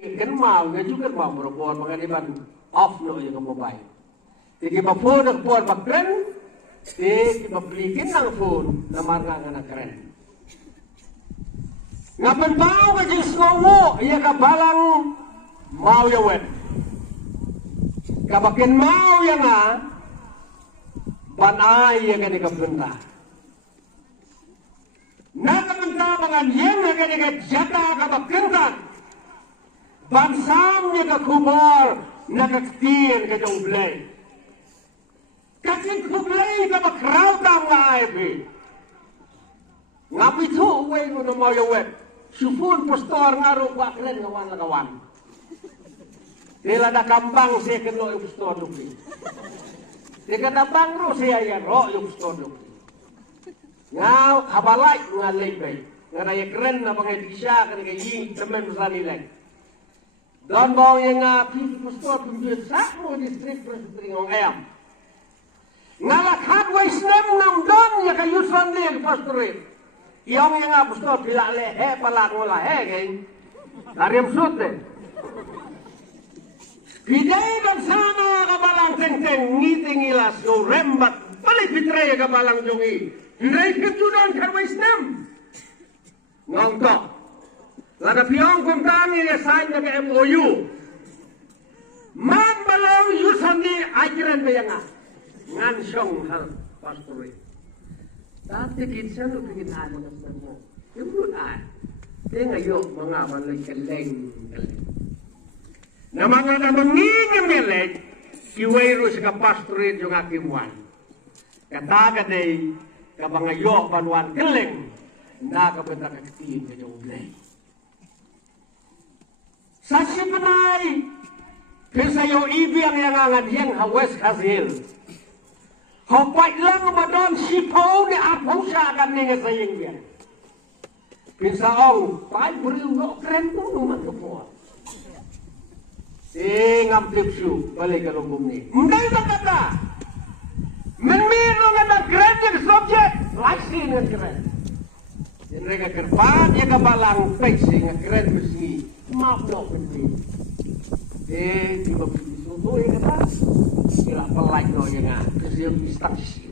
Kan mau nga juga mau berbuat mengenai off no yung mobile. Tiki pa phone ang phone pa kren, tiki pa belikin ng phone na marga nga na kren. Ngapan bao ka jis ngowo, iya ka balang mau ya wet. Kabakin mau ya nga, banay ya ka di kabunta. Nakamantamangan yan nga ka di ka jata kabakintan. Bansamnya ka kubor, nakaktiyan ka jong blay. Kasing kublay ka makrautam nga aibi. Ngapi to uwe mo na mau yawet. Sufun postor nga ro wakren nga wan lagawan. Tila da kambang siya kano yung postor dupi. Tila da bang ro siya yan ro yung postor dupi. Ngaw kabalay nga lebay. Nga raya keren na pangay siya kanina yung temen sa nilay. Don bawang yang postor tunjuk sak mo distrik presbyteri ngong ayam. Ngalakad way snem nam don ya kayusan dia pastorin. Iyong yang postor bila lehe palak ngola he geng. Tariam sute. Pidai dan sana kabalang teng-teng ngiting ilas go rembat balik fitre kabalang jongi. Pidai kejudan karway snem. Ngongtok. Lada piyong kung tangi ya sign na ka MOU. Man balaw yusan ni ajiran ba yang ngan siyong hal pastori. Dati kinsa no pingin ano na sa mo. Yung lunan. Di ngayon mga malay kaleng. Na mga namangin yung meleg, iwayro sa kapastori yung akimuan. Kataga day, kabangayo panuan kaleng, nakapunta kaktiin ka yung blay. Sa sipanay, kesa yung ibi ang yangangan yang hawes hasil. Hapay lang madon sipaw ni apaw siya akan nga sa yung yan. Pinsaong, pa'y buriw no, kren ko naman ko po. Singam tipsu, balik ka lubong ni. Hindi na kata! Menmiro nga ng kren yung subject, laksi nga kren. Yan rin nga kerpan, yung kabalang peksi nga kren mesngi. Maaf penting. Tiba susuy kata, sila pelak no yang kasi instansi.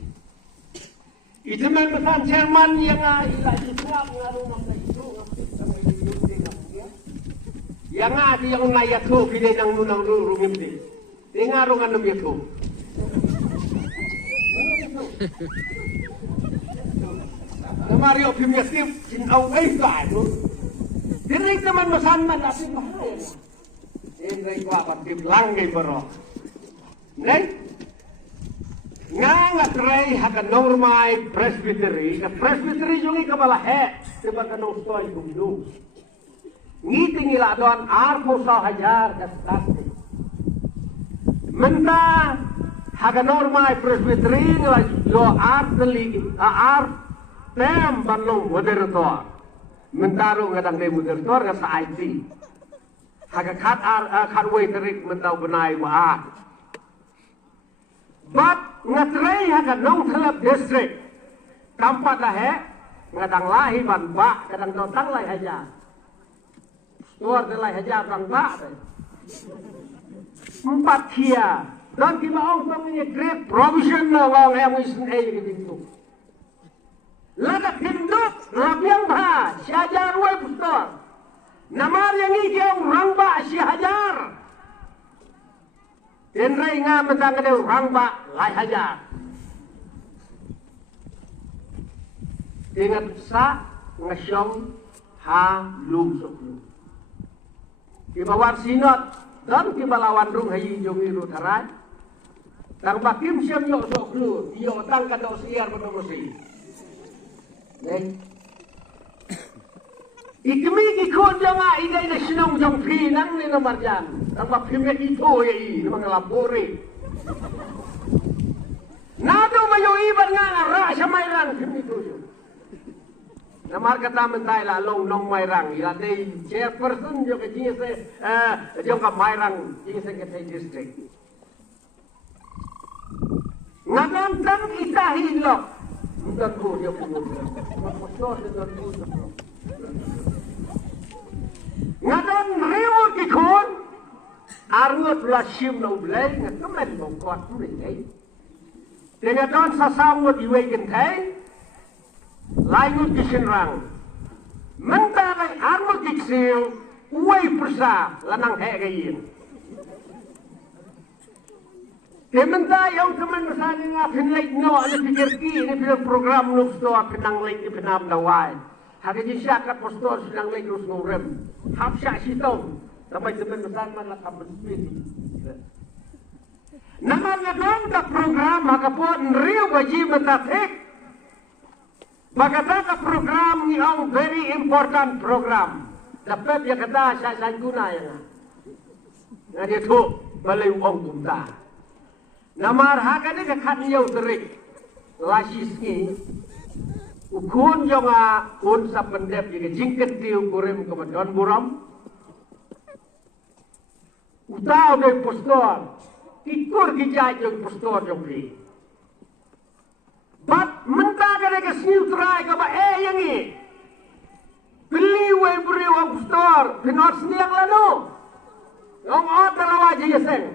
Itu memang Jerman yang ilah Islam ngaruh nama itu yang ada yang naya tu kita yang nunang dulu rumimdi. Dengar orang nam itu. Namari optimistif in away tu. Diri teman masanman asing bahaya. Diri ko apat langgay baro. Nen? Nga tray haka normay presbytery. Na presbytery yung ikabalahe. Diba ka nung stoy kumdu. Ngiting ila doon arpo sa hajar kastastik. Menta haka normay presbytery nila yo arteli art tem banong moderator. Mentaro nga dang moderator nga sa IT. Haga katway tarik mentaw benay waat. But nga tray haga nong talap district. Kampat lahe nga dang lahi ban ba kadang dotang lay haja. Stuar de lay haja bang ba. Empat kia. Dan kimaong pamilya great provision na wang yang isin ay gitu. Lada pinduk rabiang bah syajar wal pustor. Namar yang ijau rangba syajar. Tenrai nga matang kada rangba lai hajar. Ingat sa ngasyong ha lum soklu. Kibawar sinot dan kibalawan rung hayi jongiru tarai. Tang bakim siam yo soklu, yo tang kada siar bedomosi. Ikmi ikut jangan idai na sinong jong pinang ni nomor jam. Ang mapimya ito ay mga labore. Nado mayo iban nga ara sa mayrang kimito yun. Namar kataman tayo lalong nong mayrang. Ilate chairperson yung kajing sa yung ka mayrang yung sa katay district. Nganamtang itahilok. Bukan ko dia punya. Ngadan reward ki ko Arngot la sim no blay nga kemen mo kot mri. Dengan don sasangut iwe gentai. Lainut kisinrang. Mentalai arngot kiksil uwe persa lanang hegayin. Kementai yang teman bersama nga pinlay no ano pikir ki ini pikir program nuk sto pinang lay di pinam dawai. Hari di syakat postor pinang lay nus ngurem. Hap syak sitong. Sampai teman bersama lah kabel namanya dong tak program maka pun real bagi metatek. Maka tak program ni ang very important program. Dapat ya kata saya guna ya. Ngadi tu balai ong kumta. Namar hakan ni kekat niau terik. Lasis ni. Ukun jonga kun sa pendep jika jingket tiu kurim ke Don Buram. Utau dari postor. Ikur kijai jong postor jong pi. Bat mentah kena ke sniu try ke ba yang ni. Beli beri wang postor. Pinot sniang lanu. Yang ada lawa je yeseng.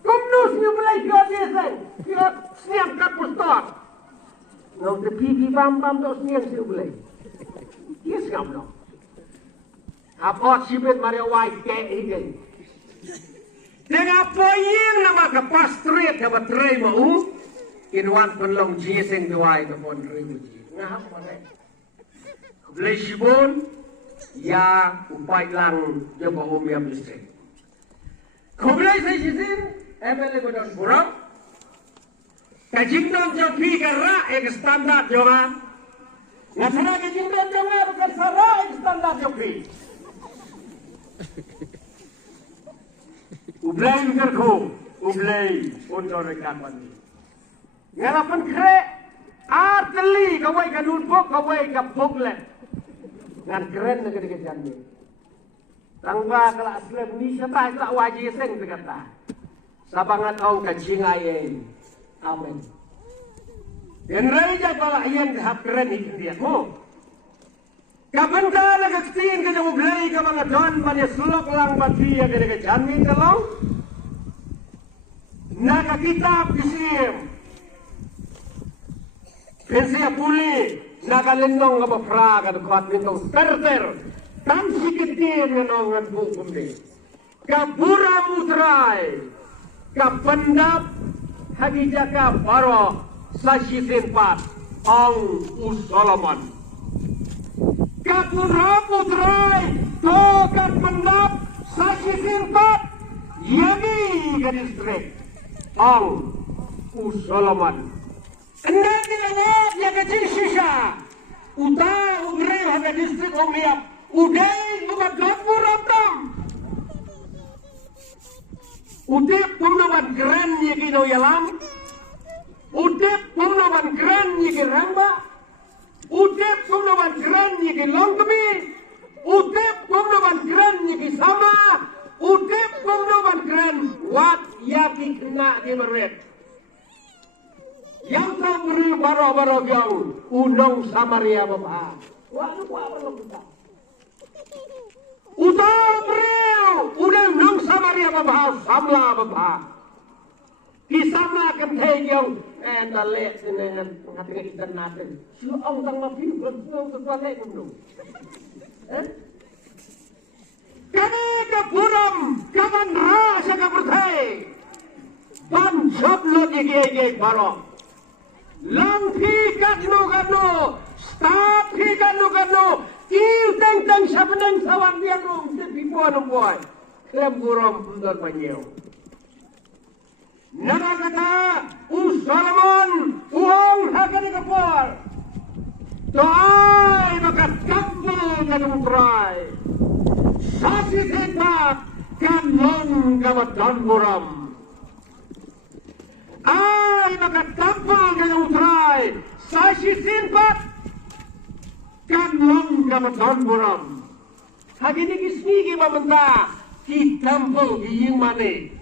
Kumnus ni mulai kau yeseng. Kau sniang kat postor. Ngau te pipi bam tu sniang siu mulai. Yes ngam no. Apa sibet Maria White ke ini. Dengan poin nama kepas street yang berterai mau, kinuan penlong jiseng doai ke pon ribuji. Ngah apa ni? Beli sibun, ya upai lang jauh umi abiseng. Kau beli saya jisin, MLA Don Buram. Kajing dong jauh pi kerja ek standar jauh. Ngasana kajing dong jauh bukan sarah ek standar jauh pi. Ublay ngerko, ublay untuk rekan mandi. Ngalapan kre, arteli kawai kanun pok kawai kapoklet. Ngan keren negeri kejandi. Tangga kalau aslam ni siapa tak wajib seng berkata. Sabangan au kajingaye. Amin. Yang raja kalau yang hak keren itu dia. Kapan kala kaktiin ka jang ublay ka mga don mani sulok lang matiya ka naga jamin talong? Nakakitab kisim. Pensiya puli, nakalindong ka mapra ka dukwat nitong terter. Tam sikitin nga nongan bukum di. Kabura mutray. Kapandap hagija ka paro sa sisinpat ang Solomon. Kapura putrai tokat mendap saksi sirpat yami ke distrik ang Solomon. Anda dilawat ya ke sisa uta ugre ke distrik ang liap udai bukan kapura tam udip pumnaban keren ya kino yalam udip pumnaban keren ya ke ramba udip pumnaban keren ya ke longkemi udip pumnaban keren ya ke sama udip pumnaban keren wat ya ki kena di meret yang tak beri baro-baro yang unong Samaria bapak waduh apa lo kita utang beri unong Samaria bapak samla bapak kisama kenteng yang endalek dengan ngatir kita natin si ang tang mapin belum terpalek belum kami keburam kaman rasa kepertai banjab lo jegi barok langpi kanu stapi kanu teng sabenang sawan dia rum tepi buan boy keburamundar banyak nama kata Solomon uang hakan kapal doai makat kampul kanu trai sasi sepak kan long kamat Don Buram ay makat kampul kanu trai sasi sepak kan long kamat Don Buram hagini kismigi mamenta ki kampul ki yung mane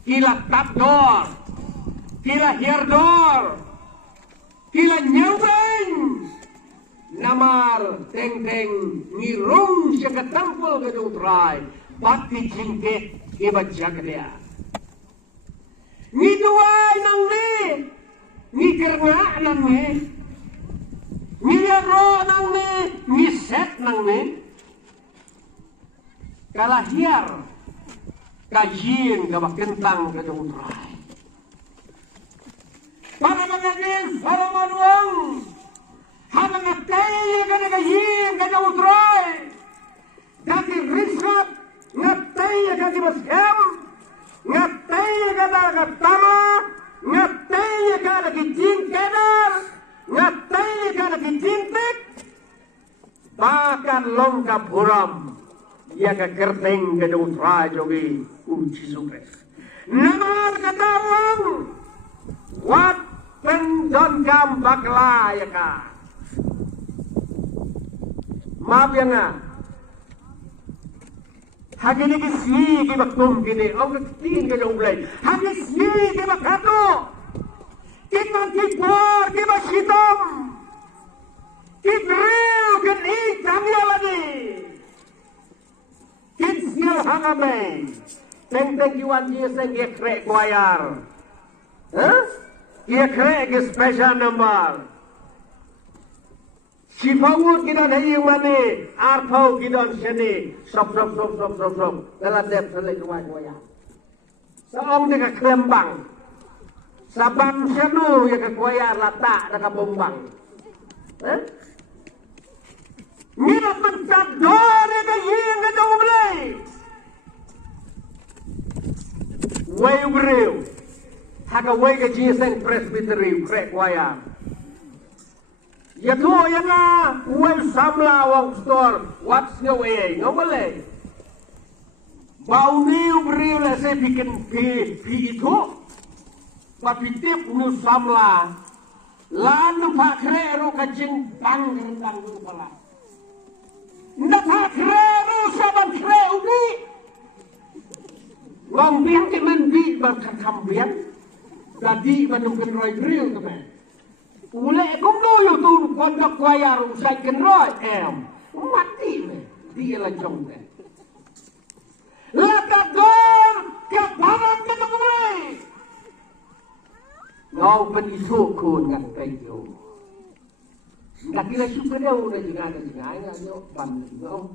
kila tapdor, kila hierdor, kila nyaweng, namar teng-teng ngirung siya katampol kadong try, pati jingkit iba jagdea. Ni duay nang ni kerna nang ni ro nang ni set nang kalahiar kajian kabak kentang ka utray. Para maganin para manuang hanang atay ka nagayin ka utray. Dati risap ngatay ka kibasyam ngatay ka nagatama ngatay ka nagijingkedar ngatay ka nagijintik bahkan longkap huram ia ka kerteng ka utray jogi uji sukres naman katawang wat pendon kam bakla ya ka maaf ya nga hagini kisyi ki bakum kini au tin ka ulay hagini kisyi ki bakato kitman kitpor ki basitom kitreu ken itam ya lagi kitsyal hangame teng yuan ye seng ye krek kuayar ye krek special number Sifawut kita nahi mane, arpau kita sini, sop. Dalam dep selek kuaya. Seorang dengan kelembang, sabang senu ya ke kuaya latak dengan bombang. Nila pencap dore ke yin ke jauh belai. Way beriu, haka way ke jisen presbytery krek kuaya. Ya tu yang uang samla wang store what's the way nggak boleh bau ni beri lah saya bikin pi itu tapi tip nu samla lan pak krero kajin tang dulu pala ndak pak krero saban kreo ni wang biang kemen di berkam biang tadi menunggu roy grill kemen Ule kung nuyo tu pondok kuayar usai kenroy mati me dia lajong me lakador kaparan ka mulai ngau penisu kun ngat kayo ndak kira suka dia udah jenga yo pan yo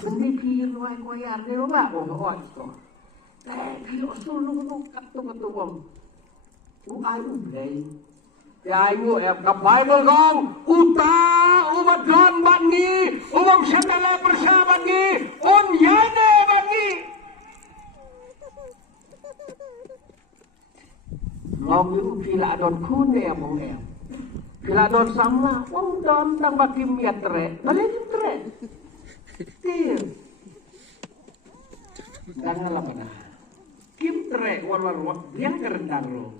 benih kir wai kuayar dia ba oh so kilo sulu katu bom ai ulay ya ingo ka Bible gong uta umadon bangi umam syadala persabangi yane bangi long itu pila adon kune ya mong pila adon samla wong don tang bakim ya tre balik tre tir dan ngalapan kim tre war yang kerendang lo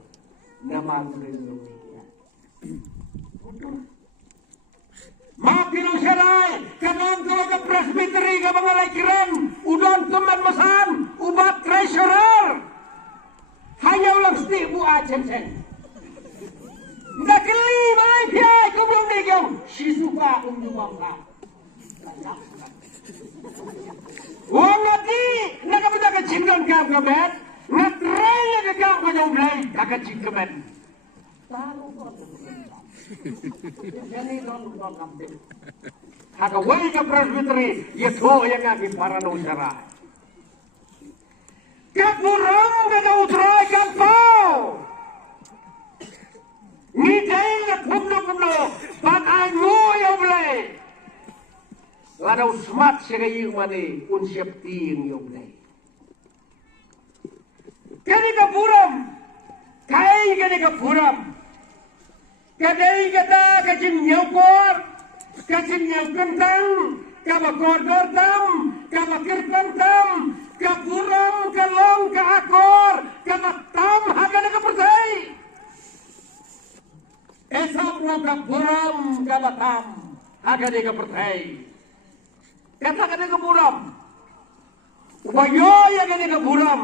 nama Indonesia. Makin serai, kanan kalau ke presbytery ke bangalai keren, udon teman mesan, ubat treasurer. Hanya ulang stik bu acen. Ndak keli mai piai ku belum digam, si suka umjumangka. Wong ngati, nak kita ke cindon kam kabet. Ngetranya ke kau kau jauh belai kakak cingkemen. Jadi dong kapten. Kakak wei ke presbytery, yeso yang ngaki para nusara. Kapurang ke kau utrai kampau. Ngidai ke kumno, pan ayu yang belai. Ladau smart segayu mani, unsiap ting yang belai. Kani ka puram, kai kani ka puram, kadai kata kacin nyokor, kacin nyokentang, kabakor tam, kabakir tam, kapuram, kalong, kaakor, kabatam, haga na kapertay. Esok mo kapuram, kabatam, haga na kapertay. Kata kani ka puram, wayo ya kani ka puram.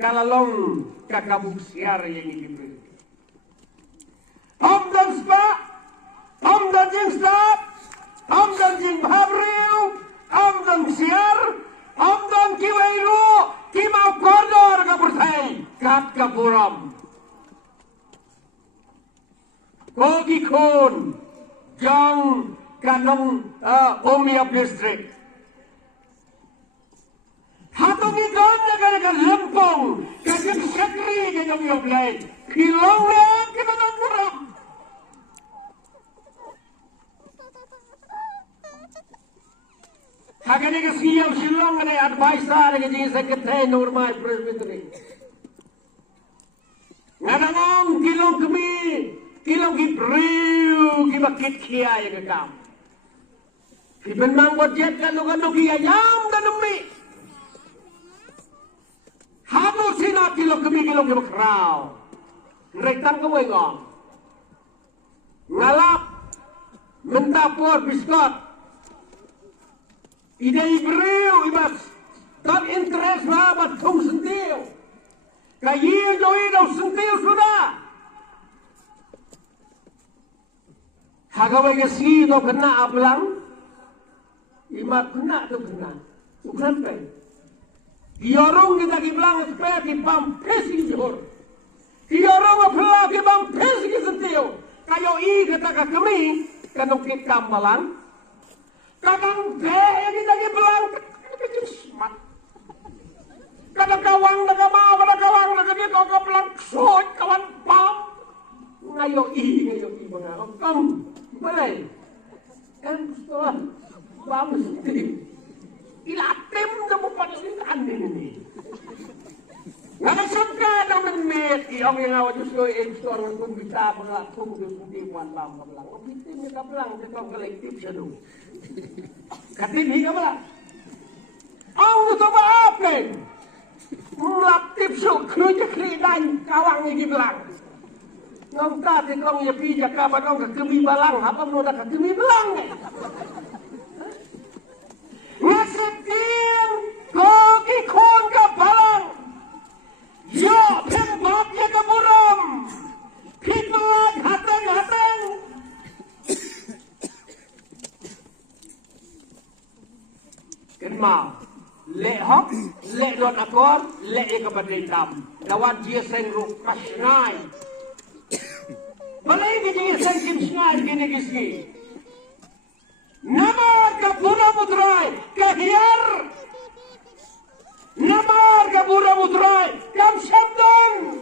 Kalalong kakabuk siar yang ini. Om dan jing stop, om dan jing babriu, Om dan siar, om dan kiwailu, kimau koridor ka pertai, kat ka buram. Kogi kon, jang kanong Umiap district. Hatong ikan na ka lempong, kaging sakri kaging yoblay, kilong na kita ng buram. Hagan ka siyam silong na advisor ka jing secretary normal presbytery. Nganangong kilong kami, kilong kipriw, kibakit kiyay ka kam. Kibenmang budget kanu kiyayam dan umi. Habo sina kilong kami kilong kibakraw. Rektang kawengong. Ngalap, mentapur biskot. Ida ibriw ibas tak interest lah batung sentil. Kayi doi daw sentil sudah. Hagawai kasi daw kena ablang. Ima kena daw kena. Ukran pe. Iyorong kita kiblang supaya kipampes kijor. Iyorong apela kipampes kisentil. Kayo i kata kami kanong kikambalan. Kadang kaya kita belang kejemat. Kadang kawang na kamau, kadang kawang na kami kau belang soy kawan pam. Ngayo i mga kam. Balay. Kan setelah pam sendiri. Ilatim na mo palitan din ini. Nakasangka ng nagmet, iyong yung awa Diyos ko, store ng kumbita, mga tungkol hindi mo ang bang kablang. O bitin niya kablang, ito ang kolektif siya doon. Katibhi ka ba? Ang gusto ba apin? Mulaptip siya, kruja-kridan, kawang igiblang. Ngong tati kong yapija ka ba nung kakimibalang, hapang nung nakakimibalang eh. Nasitin, kukikon ka balang. Yo, pembab ya kaburam. Pitulad hatang-hatang. Kenma, lehok, lehdon akor, lehe kabadritam. Dawan dia sengruk kasnay. Balay di dia sengkim snay gini giski. Namar kaburam utray, kahiyar. Namar kabura mutray, kam syabdan.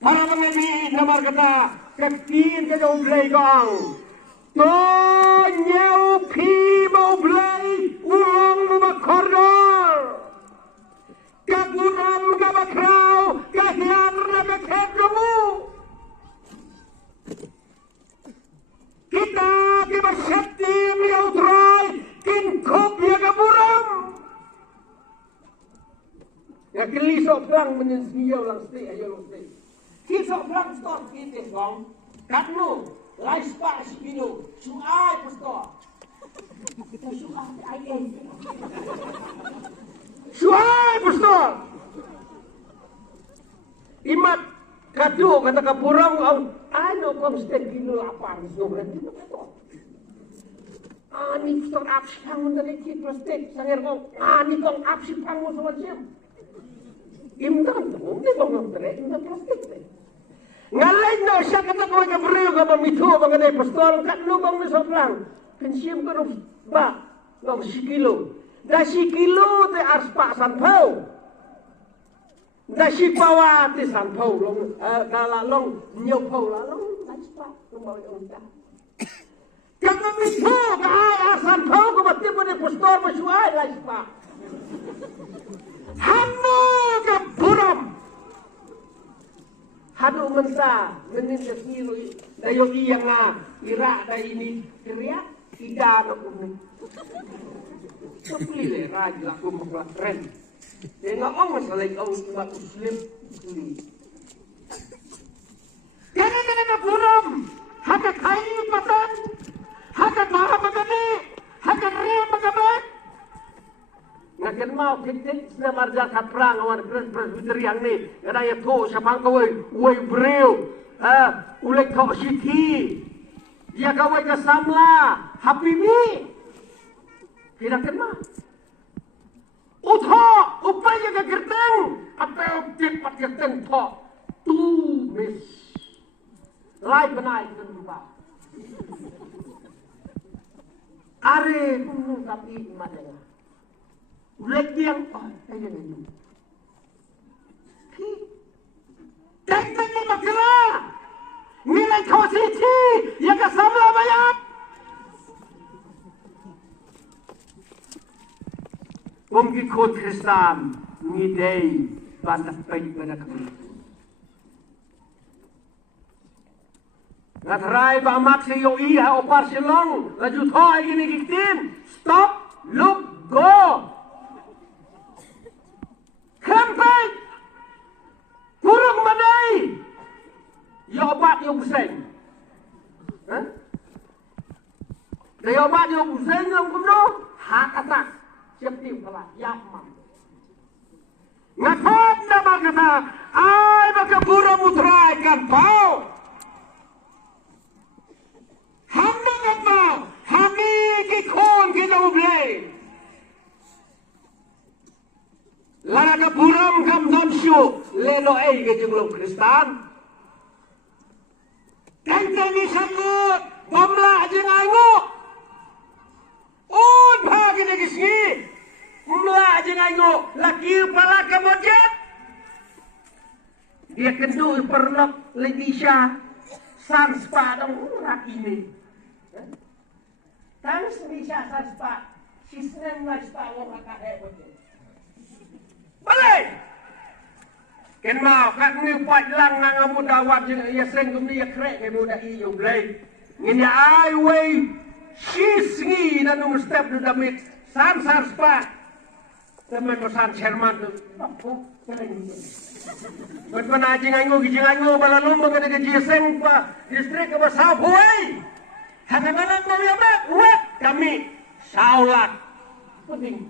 Para mengebi namar kata, kekin ke jauh belai kong. To nyau pi mau belai, ulong memakordor. Kaburam kabakrau, kahiar nakakedemu. Kita kibasyati miau tray, kinkop ya kaburam. Ya kilisok lang menyensiyaw lang stay ayo lang stay. Kisok lang store kita kong. Katno, life spa spino, suai pastor. Suai ay. Suai pastor. Imat kado kata kapurang ang ano kong stay kilo lapang sobra dito to. Ani pastor apsang mendali kit plastik sangir kong ani kong apsipang mo sa wajib. Imdan, hindi ba ng tre? Imdan plastik tre. Ngalay na siya kata ko nga brio ka mamito mga na pastor katlo bang misoplang. Pensiyem ko nung ba ng sikilo. Da sikilo te arspa sanpau. Da sipawa te sanpau long kalalong nyopau lalong arspa lumbaw yung ta. Kaya mito ka sanpau ko mati mo ni pastor masuay arspa. Hano ka buram. Hano menta menindas nilo dayo iya nga ira da ini kriya ida na kuno. Kapili raja la kumo kren. Nga ong masalay ang iba muslim. Kana na buram. Haka kain patan. Haka maha magani. Haka riya magabat. Ngaken mau kitik na marja kaprang awan presbytery yang ni ngada ya to sapang kawai wai breu ulek to siti dia kawai ka samla happy me Kita kenal. Utho, upaya ke gerteng, atau tipat gerteng tho, tu mis. Lai benai kenubah. Are pun tapi macam lagi yang aja ni. Tentang ni makna. Nilai kositi yang kesamla bayar. Mungkin kod Kristen ngidei banyak baik pada kami. Ngatrai ba maksi yo iya opar silong laju thoi gini gitin. Stop, look, go. Campaign. Kurang madai. Yo obat yo buseng. Yo obat yo buseng yang kumno hak atak. Siap tim pala yakman. Ngatot na magkata ay magkabura mutray kan pao. Hamang at mo, hami kikon kinaublay. Lala ka buram kam donsyo, leno ay kajunglong Kristan. Tentang ni sangot, bamla ajeng aymo. Un bagi negisni. Mula jangan ngo laki pala kemudian dia kendul pernah Leticia sarspa dong laki ni. Tang Leticia sarspa sistem sarspa orang kaya betul. Balik. Ken mau kat ni pat lang nang muda wat jeng ia seng ni ia krek ke muda i yo blai. Ngini ai wei sisngi na nomor step du damit sarspa. Teman pesan Sherman tu, apa? Buat mana jengangu balalum mengenai kejiaseng pa distrik ke besar huai. Hanya mana mau yang buat kami saulat. Penting.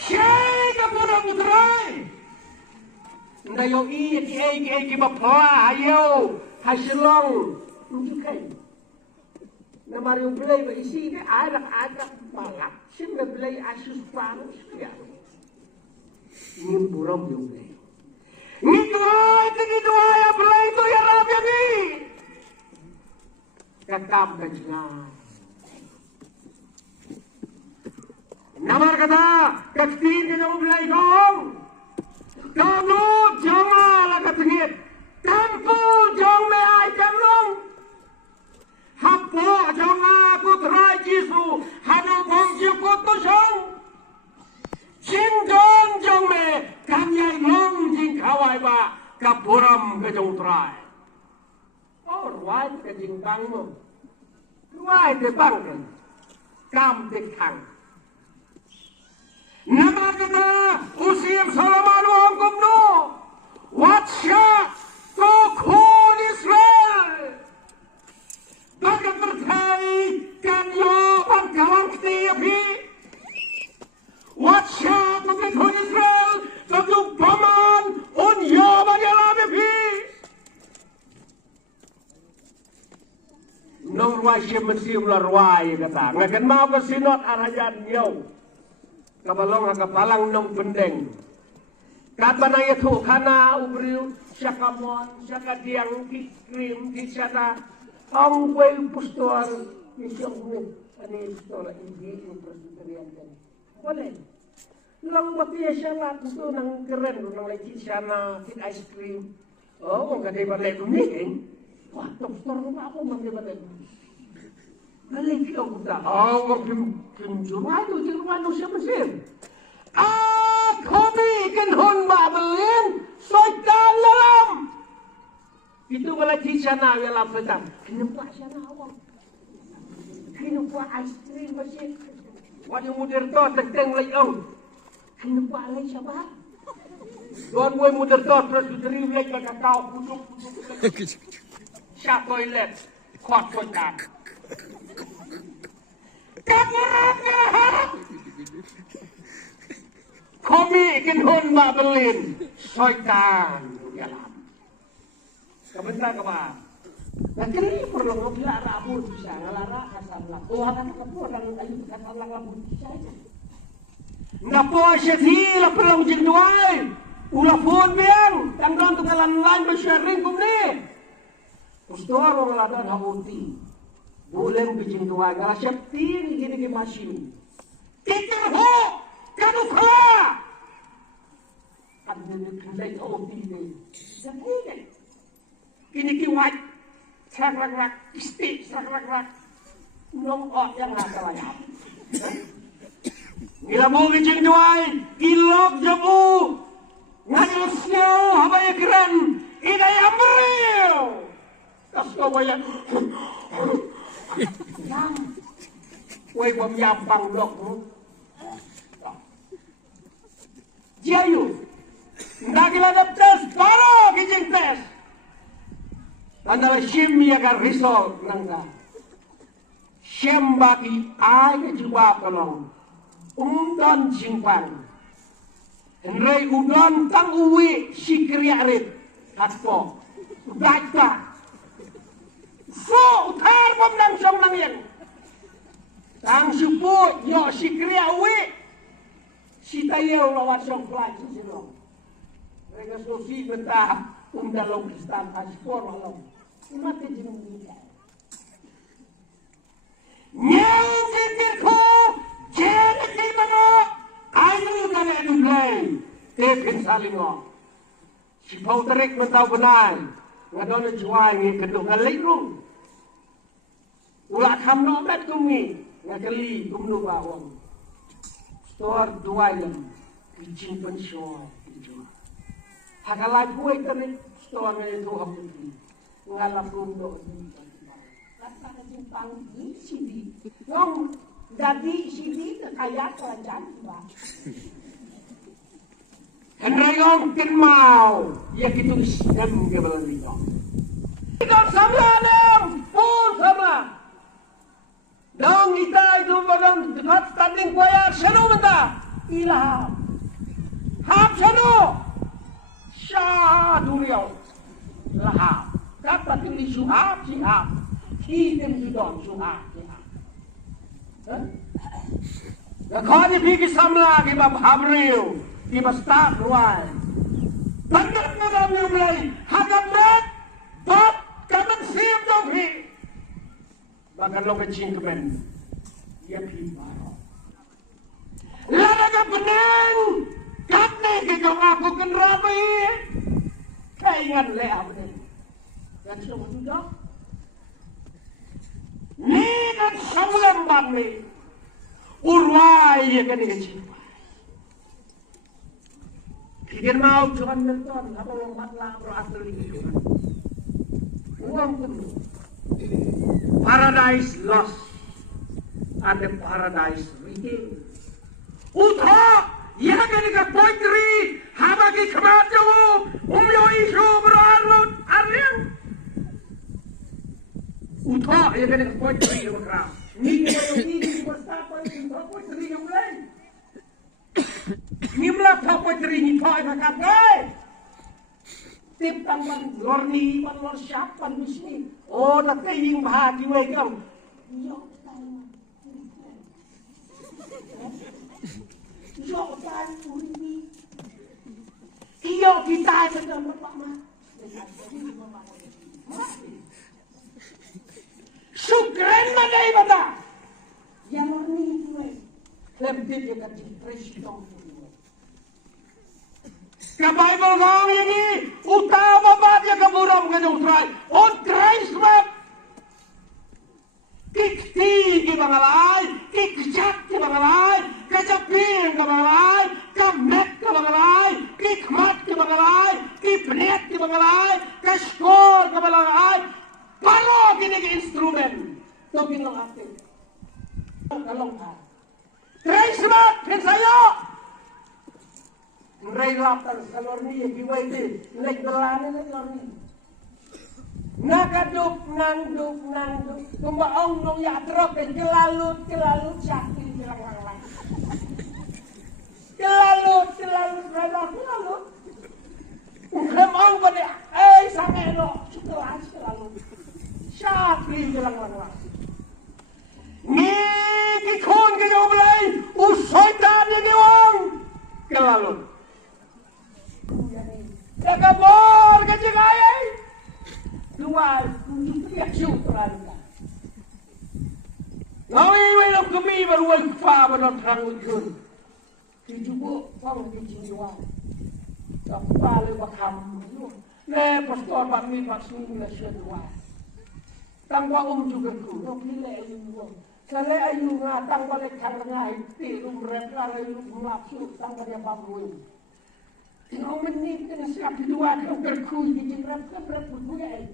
Syai kapura mutrai. Ndayo i bapla ayo hasilong ujikai. Nama yang belai berisi ni anak-anak malak. Sini belai asus panas ya. Ini buram yang belai. Ini dua yang belai itu ya Rabbi ni. Kakam kejengan. Nama kata kestin ni yang belai dong. Kamu jangan lakukan tengit. Tanpa jangan meai kamlong. Hapo jong aku terai Yesu hanu bong jiku tu jong Jindon jong me kanyai long jing kawai ba kapuram ke jong terai. Oh ruai ke jing bang mo. Ruai te bang ke kam te kang. Nama kata usim salamanu angkum no. Watsya to khon Israel. Bagi terkait kan yo pangkalang ketiapi Watsya pengikut Israel Tentu paman on yo bagi alabi Nong ruai siya ruai kata ngakan mau ke sinot arayan yo Kabalong kapalang nong bendeng Kata na itu kana ubriu Syakamon syakadiang kikrim kisyata Ang way pustuar isyong ni ani istola hindi yung presbyterian kan. Boleh. Lang mati siya lahat itu nang keren nang lagi siya na kit ice cream. Oh, kung kada balay kumikin. Wah, doktor na ako magdibalay. Balik ako ta. Oh, wag kinjurado jirwano siya masir. Kami kinhon babelin soy dalam. Itu kalau di sana ya lapetang, kenapa sana awak? Kenapa ice cream masih? Wajah mudir to tenteng lagi om. Kenapa lagi siapa? Tuan gue mudir to terus diterima lagi kakao puduk. Siap toilet, kuat kotak. Kami kenhon babelin, soitan. Kebentar ke Pak. Nakili perlu ngobila rabun bisa ngalara kasar lah. Tuhan kan kapur dan ayu kasar lah rabun bisa. Napo siya sila perlu jengduay. Ula phone biang tangdon tu kalan lain bersharing kumni. Ustor orang ladan habuti. Boleh bijengduay ngala siya tin gini ke masin. Tikir ho kanu kala. Kan ni kalay habuti ni. Sakit. Kini kiwat. Sak-rak-rak, isti, sak-rak-rak. Nong ok yang nakalayap. Ngilabu kijing duay, kilok jabu. Ngayos nyo, habaya keren, inay amril. Kas kabaya. Way pamyampang dok mo. Jiayu, nagilanap tes, paro kijing tes. Andala siyem ya ka result nangka. Siyem baki ay ka juba kalong. Umdan jingpan. Henry udon tang uwi si kriyarit. Atpo. Udata. So utar pom nang siyong nang yan. Tang supo yo si kriya uwi. Si tayo lawat siyong flight si silong. Mereka sosi benta umdalong kristan aspor malong. Mati jengkira. Nyang titirku, jenik di mana, ayu kan edu blay, tepin salingo. Si pau terik mentau benai, ngadona juai ngi kedung ngalirung. Ulat hamno met kumi, ngakeli kumnu bawang. Stor duayam, bijing pensyo, hakalai buai terik, stor ngai tu hamutri. Ngalam rundo kata kejempang di sini yang jadi sini kaya kerajaan Pak Henryong mau ya gitu sedang kebelan itu kita sama nem pun sama dong kita itu bagang dekat standing kuaya senu benda ilah hap senu syah dunia lahap kata tinggi suhab sihab hitam judon suhab sihab ya kau ni pergi samla ke bab habril ke bab start luai tanda dalam yang mulai hadap berat bab kaman siap dohi bahkan lo kecing kemen dia pimparo lada ka peneng katne ke kau aku kenrabi kaingan lea peneng dan semua juga ni dan sebulan bami urwai ya kan dikecil pikir mau cuman menton apa lompat lah berasal ini uang penuh paradise lost ada paradise redeemed utha ya kan dekat poetry habagi kemaju umyo isu berarut arian utha ya kan dekat poetry berkeras ni ini berstapa ini poetry yang mulai ni mulai poetry ni toy makan gay tip tangan lorni pan lor siap pan misi oh nak kaying bahagi wei kau yo kan uri iyo kita sedang berpamat sukren madai bata yang lorni wei lebih dia kan presiden ka Bible gang ini utama bat ya kaburam ka utray on Christ map kikti ki bangalay kikjat ki bangalay kajapin ki bangalay kamet ki bangalay kikmat ki bangalay kipnet ki bangalay kaskor ki bangalay paro kini ki instrumen to kinong atin kalong ha Christ map pinsayo Ray laptan sa lorni, giway din. Nagdalani na lorni. Nakaduk, nanduk. Kumbaong nung yatrok, kelalut, sakit, bilang-bilang. Kelalut, kelalut. Kumbaong pa niya, ay, sa keno, kelalut. kelalun. Kakabor kajigayay. Luwal, kung tiyak syukran ka. Ngawiway ng kami, maruwal pa manong trangon yun. Kijubo, pang kijuwa. Ang pala bakam yun. Ne, pastor, bakmi baksun na siya duwa. Tangwa juga ku, no pile ayun mo. Sale ayun nga, tangwa le karangay, tilum repla ayun mapsu, tangwa niya babuin. Tino menit na siya pidua kang berku, di rep bubuhay.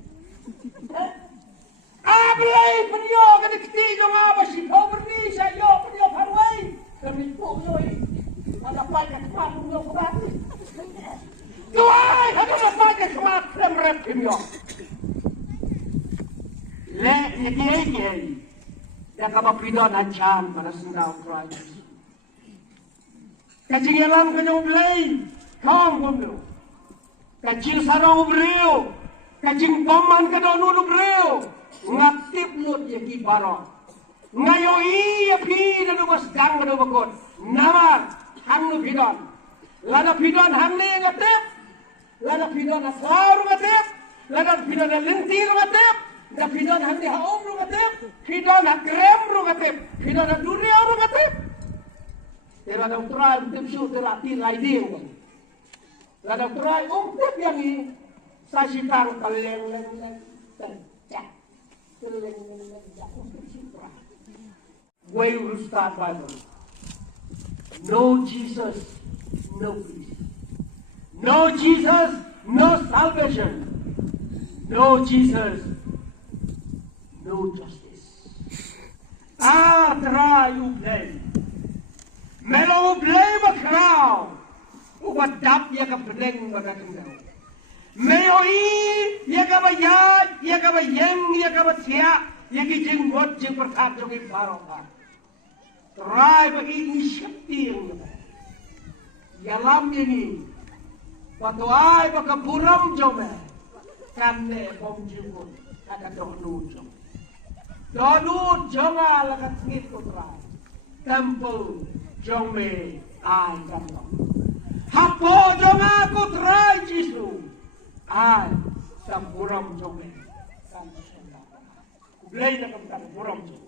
Ablay, penyo, kadikti dong apa si power ni, sayo, penyo parway. Kami po yoy, malapay ka kemang mo kubati. Tuay, hado malapay ka kemang rep penyo. Le, yagi yang kapapidon acan pada sendal Christ. Kacing alam kanyang blay, kong bumlo. Kacing sarang ubriyo, kacing paman kadon ubriyo. Ngatip lut yagi barok. Ngayo iya pi na nubas dang na nubakot. Nama hang nu pidon. Lada pidon hang ni ngatip. Lada pidon asaru ngatip. Lada pidon alintir ngatip. Da pidon handi haom ru ngatip. Pidon ha krem ru ngatip. Pidon ha dunia ru ngatip. Tera da utrai tipsu terati laiding. Lada utrai tip yang ini. Sasitang kaleng-leng. Where you will start Bible. No Jesus, no peace. No Jesus, no salvation. No Jesus, no justice. Try you play. Melo play makraw. Upadap ya kapedeng magaganda. Mayoi, ya kabayat, ya kabayeng, ya kabatya, ya kijinggot, jing perkat, jing parokan. Try bagi ini syakti yang lebih. Yalam ini, waktu ay baka buram jome, kamne bom jinggot, kata dohnut jome. Dohnut jome lakat ngit ko try. Temple jome ay kamno. Hapo jome ko try Jisu. Ay, sa buram jome. Kublay na kang buram jome.